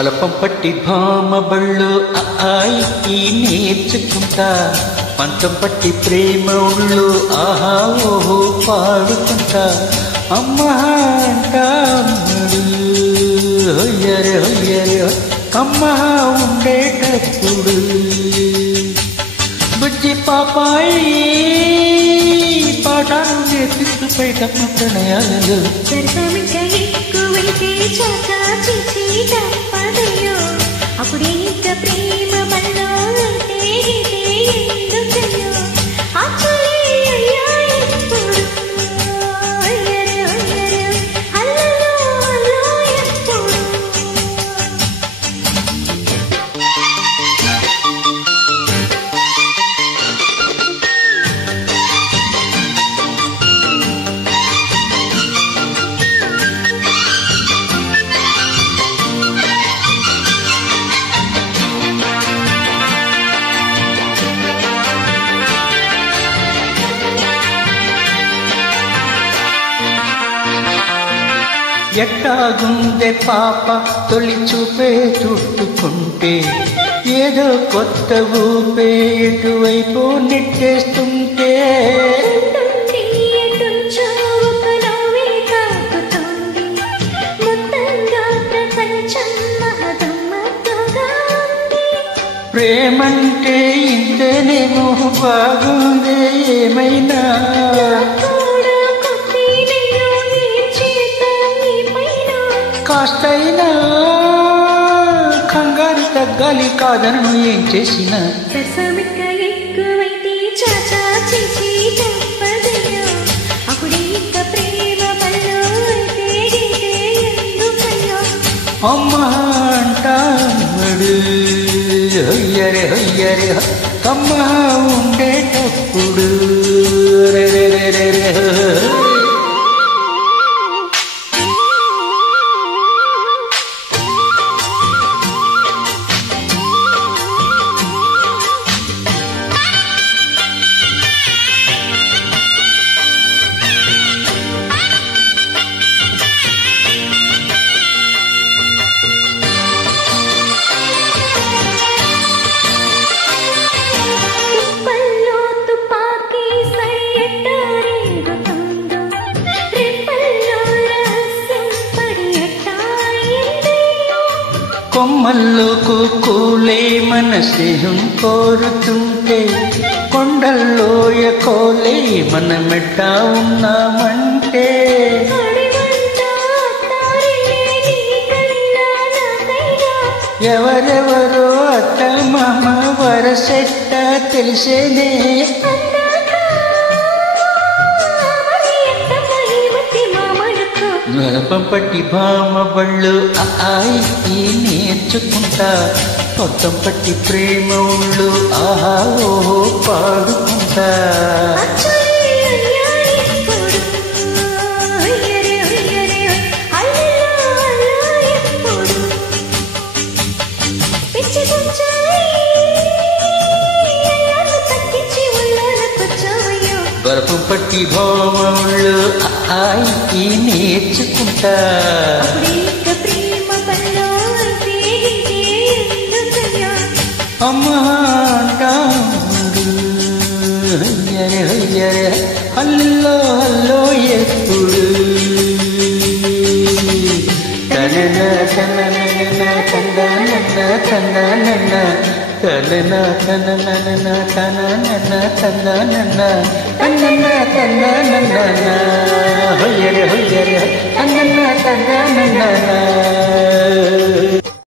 బలపం పట్టి భామ బళ్ళు ఆయికి నేర్చుకుంటా పంతం పట్టి ప్రేమ ఉళ్ళు ఆహా ఓహో పాడుకుంటా అమ్మా అంటా హొయ్యరే హొయ్యరే అమ్మా ఉండేటప్పుడు బుజ్జి పాపాయి పాఠాలు నేర్పించుపేటమ్మ ప్రణయాలు అప్పుడే ఇంకా ప్రేమ మళ్ళా అంటే ఎందుకయ్యో ఎట్టాగుందే పాప తొలి చూపే చుట్టుకుంటే ఏదో కొత్త ఊపే ఎటువైపు నెట్టేస్తుంటే ప్రేమంటే ఇంతనేమో బాగుందే ఏమైనా కాస్తైనా కంగారు తగ్గాలి కాదను ఏం చేసిన ఎక్కువైతే చాచా చేసి తప్పదయ్యో అప్పుడే ఇంకా ప్రేమ మళ్ళీ ఎందుకయ్యో అమ్మా అంటాడు హొయ్యరే హొయ్యరే అమ్మా ఉండేటప్పుడు కొమ్మల్లో కూలే మన స్నేహం కోరుతుంటే కొండల్లోయ కోలే మన మెట్ట ఉన్నామంటే ఎవరెవరో అత్త మామ వరసెట్ట తెలిసేనే బలపం పట్టి భామ బళ్ళు ఆయికి నేర్చుకుంటా మొత్తం పట్టి ప్రేమ ఉళ్ళు ఆహా ఓహో పాడుకుంటా బలపం పట్టి భామ ఉళ్ళు ఆయికి నేర్చుకుంటా అమ్మా అంటాడు హొయ్యరే హొయ్యరే హల్లో హల్లో ఎప్పుడు తనన తనన తందన తందన తనన తనన తనన తందన తనన తందన హొయ్యరే హొయ్యరే తనన తందన